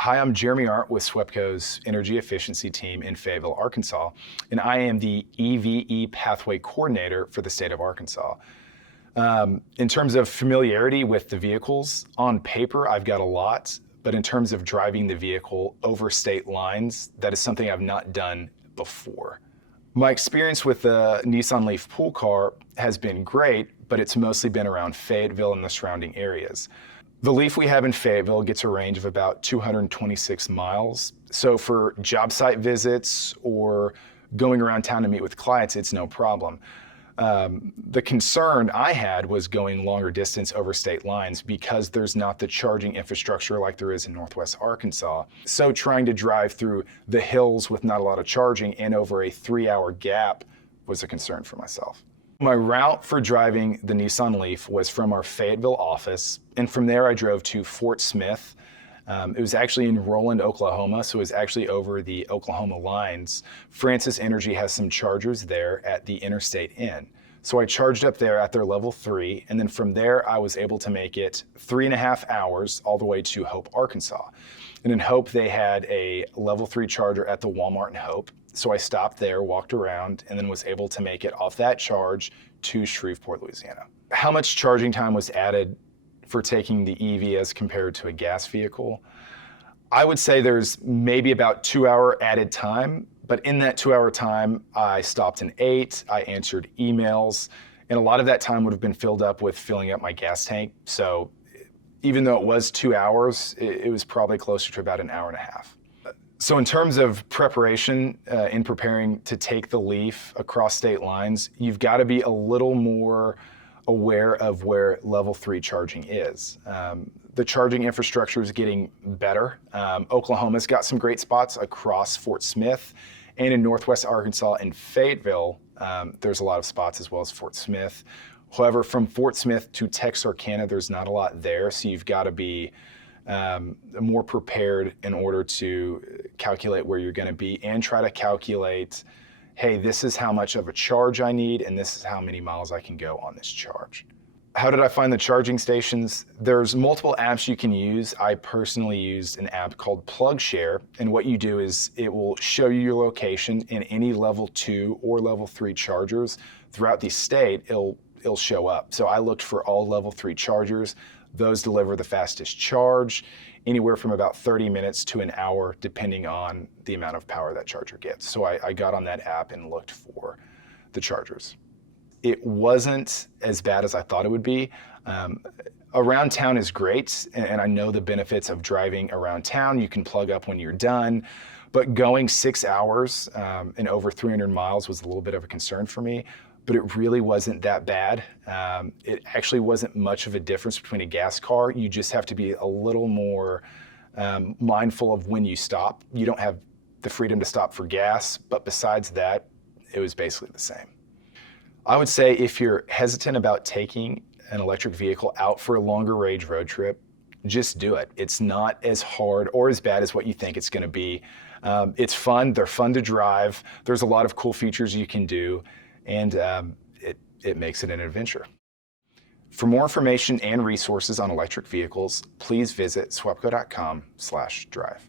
Hi, I'm Jeremy Arent with SWEPCO's Energy Efficiency Team in Fayetteville, Arkansas, and I am the EVE Pathway Coordinator for the state of Arkansas. In terms of familiarity with the vehicles, on paper I've got a lot, but in terms of driving the vehicle over state lines, that is something I've not done before. My experience with the Nissan LEAF pool car has been great, but it's mostly been around Fayetteville and the surrounding areas. The LEAF we have in Fayetteville gets a range of about 226 miles. So for job site visits or going around town to meet with clients, it's no problem. The concern I had was going longer distance over state lines because there's not the charging infrastructure like there is in Northwest Arkansas. So trying to drive through the hills with not a lot of charging and over a 3-hour gap was a concern for myself. My route for driving the Nissan LEAF was from our Fayetteville office, and from there I drove to Fort Smith. It was actually in Roland, Oklahoma, so it was actually over the Oklahoma lines. Francis Energy has some chargers there at the Interstate Inn. So I charged up there at their level 3, and then from there I was able to make it 3.5 hours all the way to Hope, Arkansas. And in Hope they had a level 3 charger at the Walmart in Hope. So I stopped there, walked around, and then was able to make it off that charge to Shreveport, Louisiana. How much charging time was added for taking the EV as compared to a gas vehicle? I would say there's maybe about 2-hour added time, but in that 2-hour time, I stopped and ate, I answered emails, and a lot of that time would have been filled up with filling up my gas tank. So even though it was 2 hours, it was probably closer to about 1.5 hours. So in terms of preparation, in preparing to take the LEAF across state lines, you've got to be a little more aware of where level 3 charging is. The charging infrastructure is getting better. Oklahoma's got some great spots across Fort Smith, and in Northwest Arkansas and Fayetteville, there's a lot of spots as well as Fort Smith. However, from Fort Smith to Texarkana, there's not a lot there, so you've got to be more prepared in order to calculate where you're going to be and try to calculate, hey, this is how much of a charge I need and this is how many miles I can go on this charge. How did I find the charging stations? There's multiple apps you can use. I personally used an app called PlugShare, and what you do is it will show you your location in any level 2 or level 3 chargers throughout the state. It'll show up. So I looked for all level 3 chargers. Those deliver the fastest charge, anywhere from about 30 minutes to an hour, depending on the amount of power that charger gets. So I got on that app and looked for the chargers. It wasn't as bad as I thought it would be. Around town is great, and I know the benefits of driving around town. You can plug up when you're done, but going 6 hours and over 300 miles was a little bit of a concern for me. But it really wasn't that bad. It actually wasn't much of a difference between a gas car. You just have to be a little more mindful of when you stop. You don't have the freedom to stop for gas, but besides that, it was basically the same. I would say if you're hesitant about taking an electric vehicle out for a longer range road trip, just do it. It's not as hard or as bad as what you think it's gonna be. It's fun, they're fun to drive. There's a lot of cool features you can do, and it makes it an adventure. For more information and resources on electric vehicles, please visit swepco.com/drive.